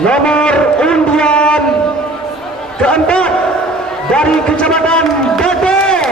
Nomor undian keempat dari Kecamatan Batang.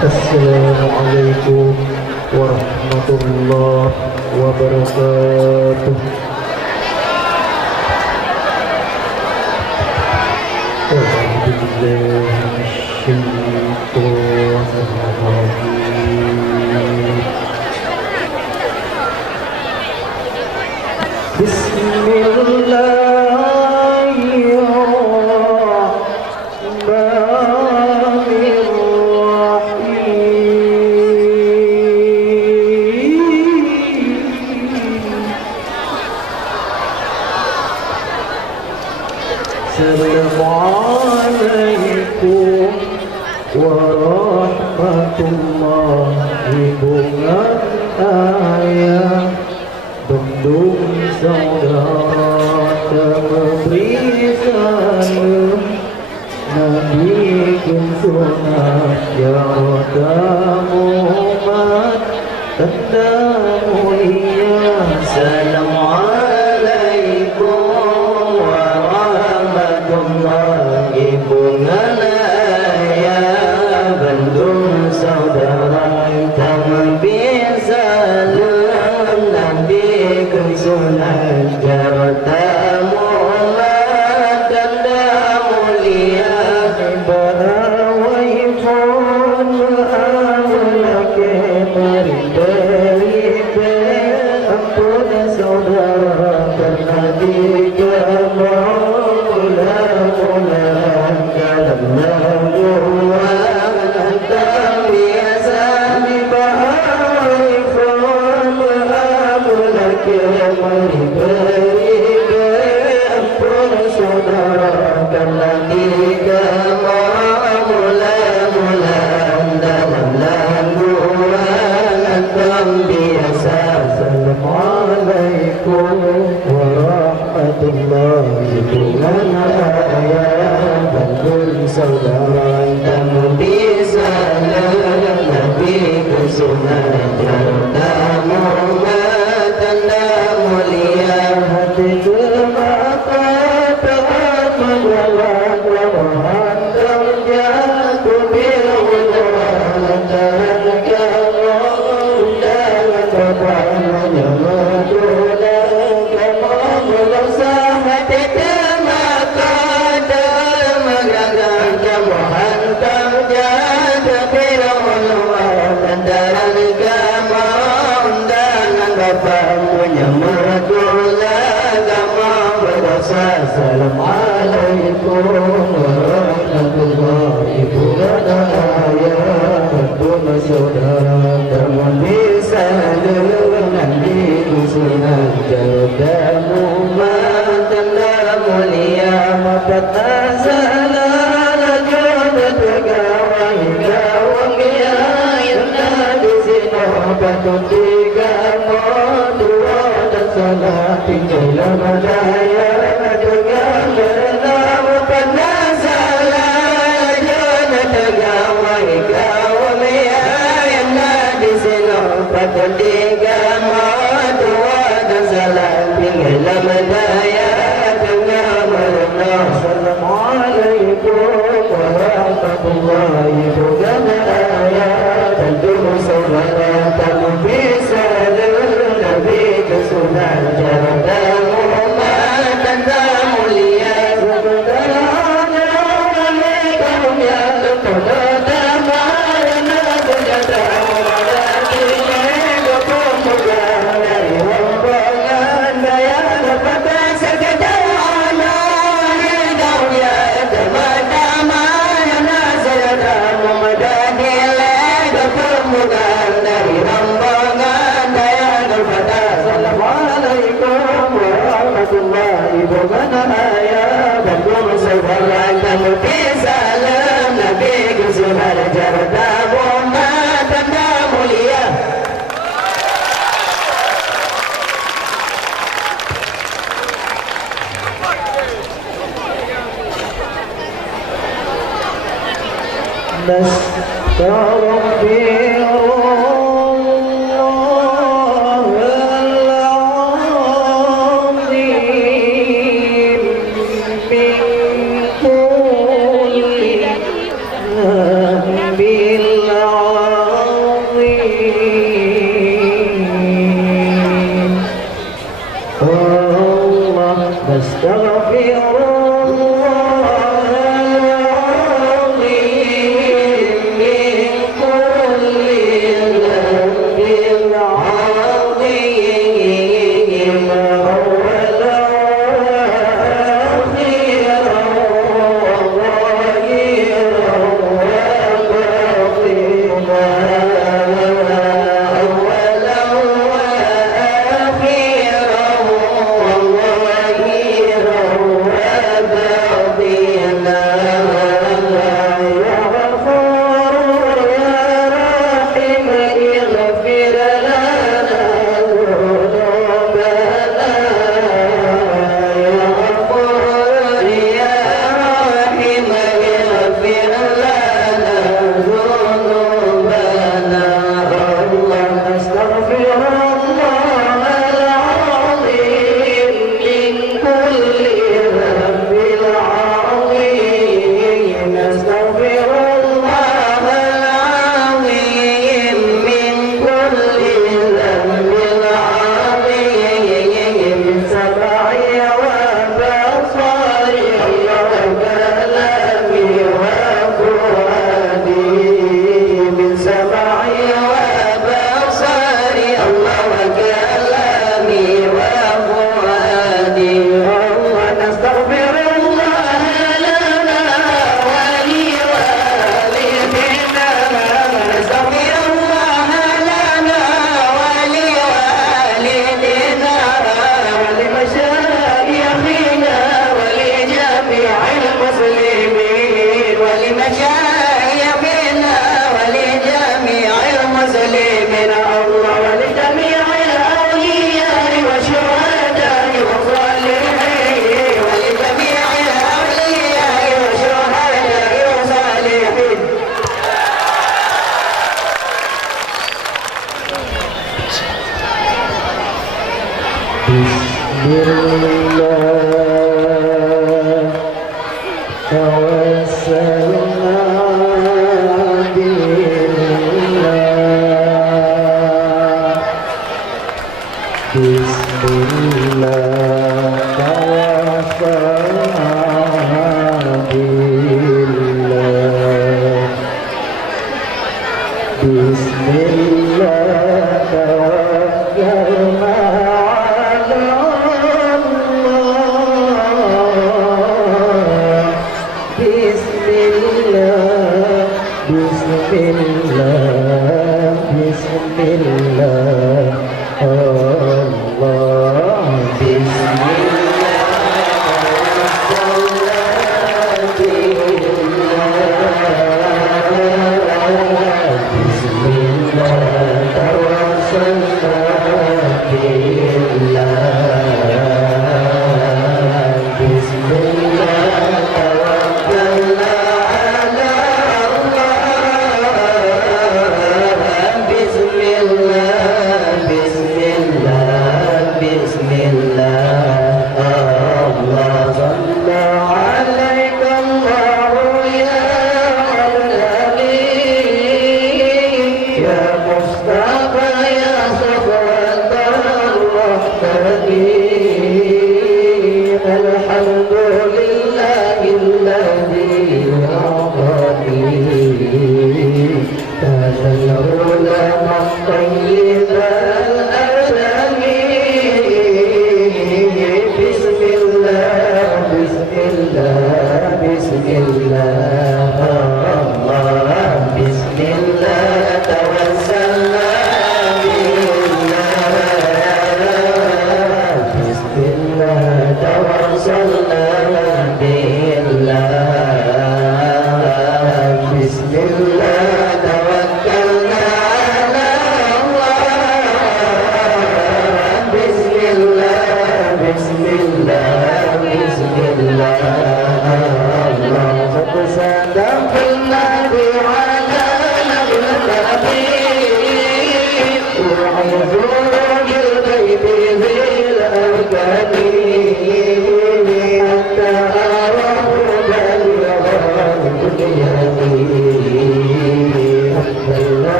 Assalamualaikum warahmatullahi wabarakatuh. Assalamualaikum warahmatullahi wabarakatuh. Bendung saudara dan memberi salam Nabi sunat ya Muhammad tanda mulia. Assalamualaikum warahmatullahi wabarakatuh. Bendung saudara dan memberi salam Nabi sunat ya Muhammad tanda mulia. Saudara dan bisa Nabi kesunat tamu tanda mulia. Hati kemaka tak menjalan Tuhan terjatuh bil'udwan dan kamu dalam bapaknya menulah kamu berusaha. Hati kemaka dalam menggagal kamu hantar jatuh bil'udwan dan dalam kamu undangan bapaknya menulah kamu berusaha. Assalamualaikum warahmatullahi wabarakatuh. Saudara teman bisa dengan disunat jauh tanda mulia. Mapat asalah jodoh tegawang gawang ya yang di sini patut tiga dua dan salah tinggal madaya. Assalamualaikum warahmatullahi wabarakatuh. Tentu saudara kamu bisa lebih ke sunnah jalan umat dan mulia. Sebenarnya kaum yang pertama yang berjasa menghadapi kepemuliaan dari rombongan daya berkata sekejauhana kaum yang pertama yang memadani kepemuliaan dari rombongan daya berkata. Assalamualaikum warahmatullahi wabarakatuh. Tentu saudara kamu bisa lebih ke sunnah jalan umat dan mulia. Bismillah.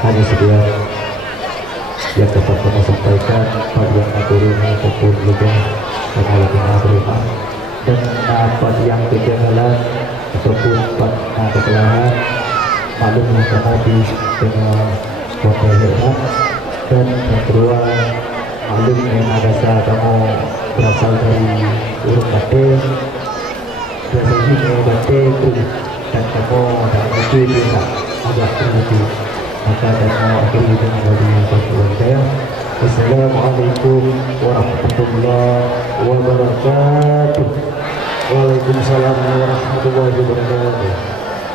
Hanya sekian yang dapat kami sampaikan bagi yang turun ataupun juga pengalaman terima dan dapat yang kejanggalan ataupun kesalahan maklum karena di dengan hotel dan yang kedua maklum yang rasa kamu berasal dari urut batin, berasal dari batin itu, dan kamu dalam itu juga agak terhenti. Maka kamu akhiri dengan wajib saya. Assalamualaikum warahmatullahi wabarakatuh. Waalaikumsalam warahmatullahi wabarakatuh.